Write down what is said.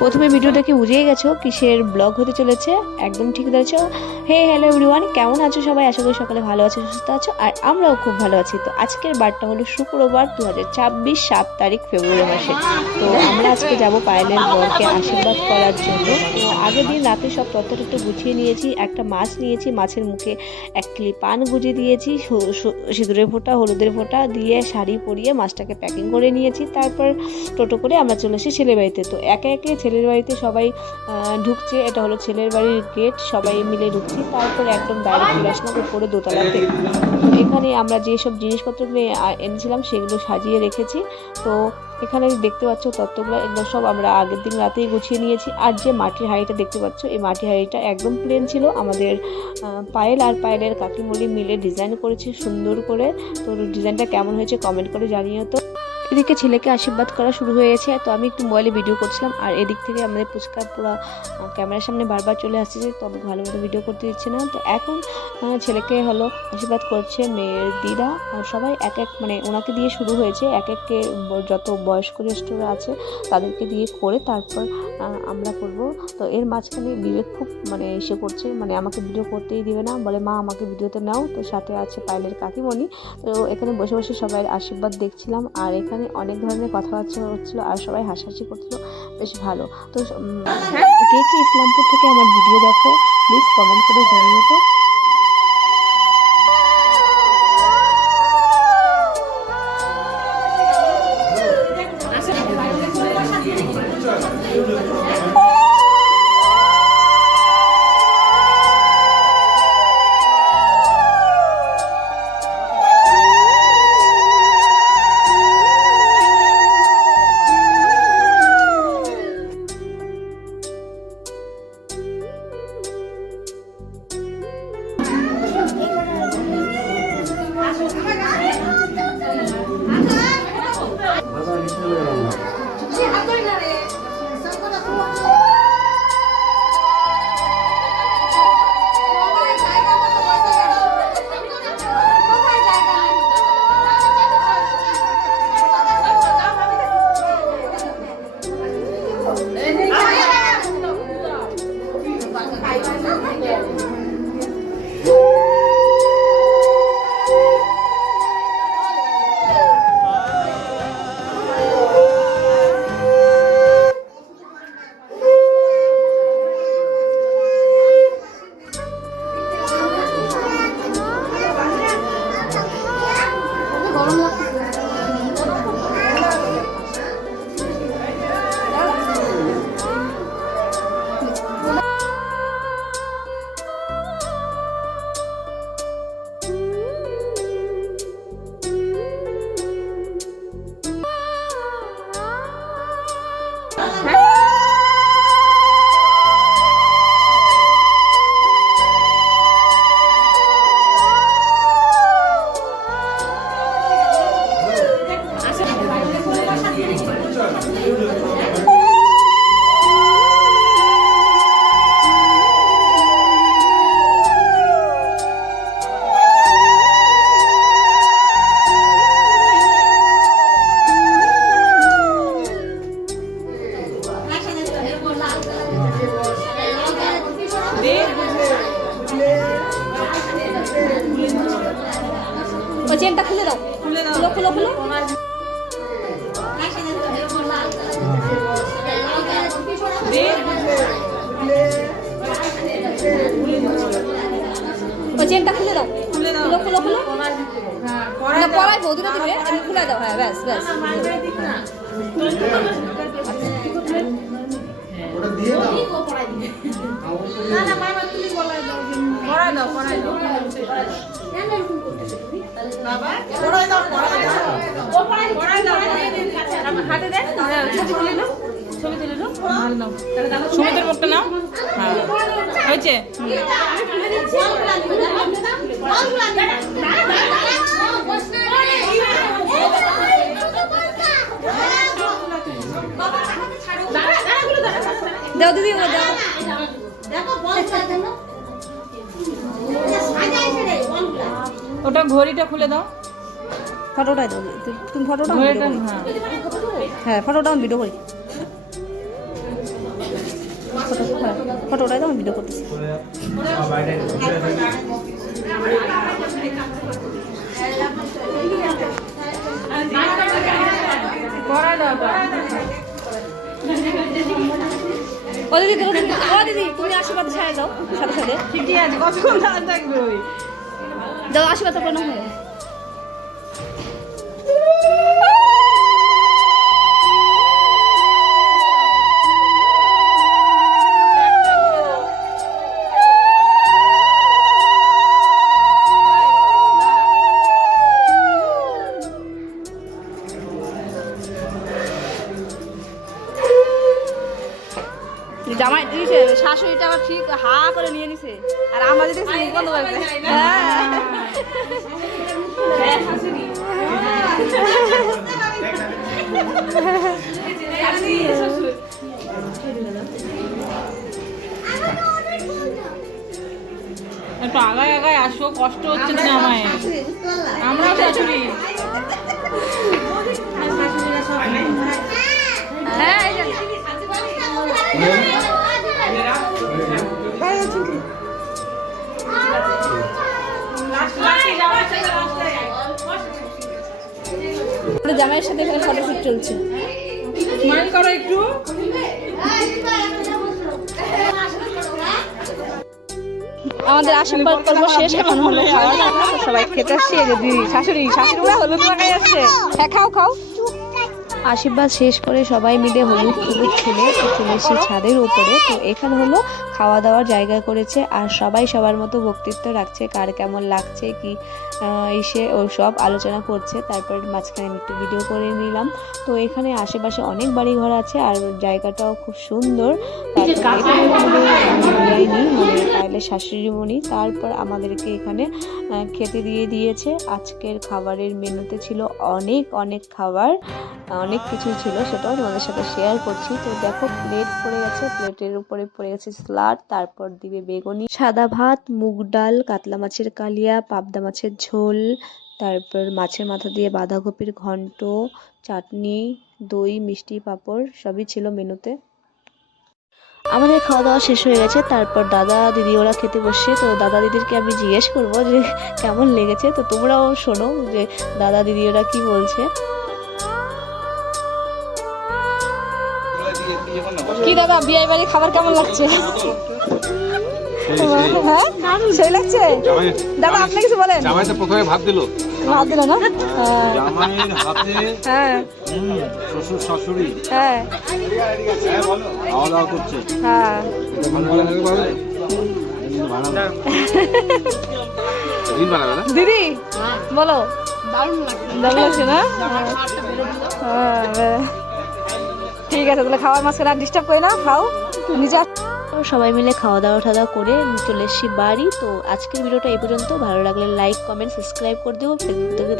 প্রথমে ভিডিওটাকে বুঝিয়ে গেছো কিসের ব্লগ হতে চলেছে, একদম ঠিক ধরেছো। হে হ্যালো এভরিওয়ান, কেমন আছো সবাই? আশা করি সকালে ভালো আছো, সুস্থ আছো, আর আমরাও খুব ভালো আছি। তো আজকের বারটা হলো শুক্রবার 2024 7 তারিখ ফেব্রুয়ারি মাসে। তো আমরা আজকে যাব পায়েলের বরকে আশীর্বাদ করার জন্য। তো আগের দিন রাতে সব তত্ত্বটা গুছিয়ে নিয়েছি। একটা মাছ নিয়েছি, মাছের মুখে এক কিলি পান গুঁজে দিয়েছি, সিঁদুরের ফোঁটা, হলুদের ফোঁটা দিয়ে শাড়ি পরিয়ে মাছটাকে প্যাকিং করে নিয়েছি। তারপর টোটো করে আমরা চলে এসেছি ছেলের বাড়িতে। তো একে একে ছেলের বাড়িতে সবাই ঢুকছে। এটা হলো ছেলের বাড়ির গেট, সবাই মিলে ঢুকছি। তারপর একদম ডাইরেক্ট চলে আসলাম উপরে দোতলাতে। তো এখানে আমরা যেসব জিনিসপত্রগুলো এনেছিলাম সেগুলো সাজিয়ে রেখেছি। তো এখানে দেখতে পাচ্ছ তত্ত্বগুলো, এগুলো সব আমরা আগের দিন রাতেই গুছিয়ে নিয়েছি। আর যে মাটির হাঁড়িটা দেখতে পাচ্ছ, এই মাটির হাঁড়িটা একদম প্লেন ছিল। আমাদের পায়েল আর পায়েলের কাকিমণি মিলে ডিজাইন করেছে সুন্দর করে। তো ডিজাইনটা কেমন হয়েছে কমেন্ট করে জানিও। তো এদিকে ছেলেকে আশীর্বাদ করা শুরু হয়ে গেছে। তো আমি একটু মোবাইলে ভিডিও করছিলাম, আর এদিক থেকে আমাদের পুচকা পুরো ক্যামেরার সামনে বারবার চলে আসছে, তো আমি ভালো মতো ভিডিও করতে দিচ্ছে না। তো এখন ছেলেকে হলো আশীর্বাদ করছে মেয়ের দিদা, আর সবাই এক এক মানে ওনাকে দিয়ে শুরু হয়েছে। এক এককে যত বয়স্ক জ্যেষ্ঠরা আছে তাদেরকে দিয়ে করে তারপর আমরা করব। তো এর মাঝখানে বিবেক খুব মানে এসে করছে, মানে আমাকে ভিডিও করতেই দিবে না, বলে মা আমাকে ভিডিওতে নাও। তো সাথে আছে পায়েলের কাকিমণি। তো এখানে বসে বসে সবাই আশীর্বাদ দেখছিলাম, আর এখানে অনেক ধরনের কথাবার্তা হচ্ছিলো, আর সবাই হাসাহাসি করছিল, বেশ ভালো। তো কে কে ইসলামপুর থেকে আমার ভিডিও দেখো প্লিজ কমেন্ট করে জানিও তো। চেনটা খুলে দাও, খুলে খুলো খুলো খুলো। চেনটা খুলে দাও, খুলো খুলো খুলো। না পড়াই বৌদিটা দিবে, আমি খুলে দাও। হ্যাঁ ব্যাস ব্যাস। হাতে দেখ, ছবি তুলে নাও, ছবি তুলে নাও, সুমিতের মুখটা নাও। হ্যাঁ হয়েছে। দাও দিদি, দাও। ওটা ঘড়িটা খুলে দাও, ফটোটাই দাও, তুমি ফটোটা ঘড়িটা। হ্যাঁ ফটোটা আমি ভিডিও করি, ফটোটাই তো আমি ভিডিও করতেছি। ও দিদি ও দিদি তুমি আশীর্বাদ ছাড়া দাও সাথে সাথে। ঠিকই আছে, কতক্ষণ দাঁড়ান থাকবে ওই। দাও আশীর্বাদ প্রণাম হয়ে জামাই দিয়েছে, শাশুড়িটা আবার ঠিক হা করে নিয়ে নিছে, আর আমাদের দেখছি মুখ বন্ধ করছে। একটু আগায় আগায় আসো, কষ্ট হচ্ছে না আমায়, আমরাও শাশুড়ি। জামাইয়ের সাথে এখানে ফটোশুট চলছে, স্মাইল করো একটু। আমাদের আশীর্বাদ পর্ব শেষ, এখন হলো খাওয়া দাওয়া। সবাই খেতে আসছে, যদি শাশুড়িরা হলুদ লাগাই আসছে। হ্যাঁ খাও খাও। আশীর্বাদ শেষ করে সবাই মিলে হলুদ হলুদ খেলে চলে এসেছি ছাদের উপরে। তো এখানে হলো খাওয়া দাওয়ার জায়গা করেছে, আর সবাই সবার মতো বক্তৃত্ব রাখছে, কার কেমন লাগছে কি এসে ওই সব আলোচনা করছে। তারপর মাঝখানে আমি একটু ভিডিও করে নিলাম। তো এখানে আশেপাশে অনেক বাড়ি ঘর আছে, আর জায়গাটাও খুব সুন্দর। তাহলে শাশুড়িমণি তারপর আমাদেরকে এখানে খেতে দিয়েছে। আজকের খাবারের মেনুতে ছিল অনেক অনেক খাবার, অনেক কিছু ছিল, সেটাও তোমাদের সাথে শেয়ার করছি। তো দেখো প্লেট পড়ে গেছে, প্লেটের উপরে পড়ে গেছে স্যালাড, তারপর দিবে বেগুনি, সাদা ভাত, মুগ ডাল, কাতলা মাছের কালিয়া, পাবদা মাছের ঝোল, তারপর মাছের মাথা দিয়ে বাঁধাকপির ঘন্ট, চাটনি, দই, মিষ্টি, পাঁপড় সবই ছিল মেনুতে। আমাদের খাওয়া দাওয়া শেষ হয়ে গেছে, তারপর দাদা দিদি ওরা খেতে বসছে। তো দাদা দিদিরকে আমি জিজ্ঞেস করবো যে কেমন লেগেছে, তো তোমরাও শোনো যে দাদা দিদি ওরা কি বলছে। কি দাদা বিয়ে বাড়ির খাবার কেমন লাগছে? হ্যাঁ সেই লাগছে। দাদা আপনি কিছু বলেন। জামাই তো প্রথমে ভাত দিল ভাত দিল না? জামাইয়ের হাতে হ্যাঁ শ্বশুর শাশুড়ি হ্যাঁ খাওয়া দাওয়া করছে। হ্যাঁ দিদি বলো, দারুণ লাগছে না? ঠিক আছে তাহলে খাওয়ার মাঝখানে আর ডিস্টার্ব করি না, খাও নিজে। সবাই মিলে খাওয়া দাওয়া করে চলে এসেছি বাড়ি। তো আজকের ভিডিওটা এই পর্যন্ত। ভালো লাগলে লাইক কমেন্ট সাবস্ক্রাইব করে দেবো। ফেসবুক থেকে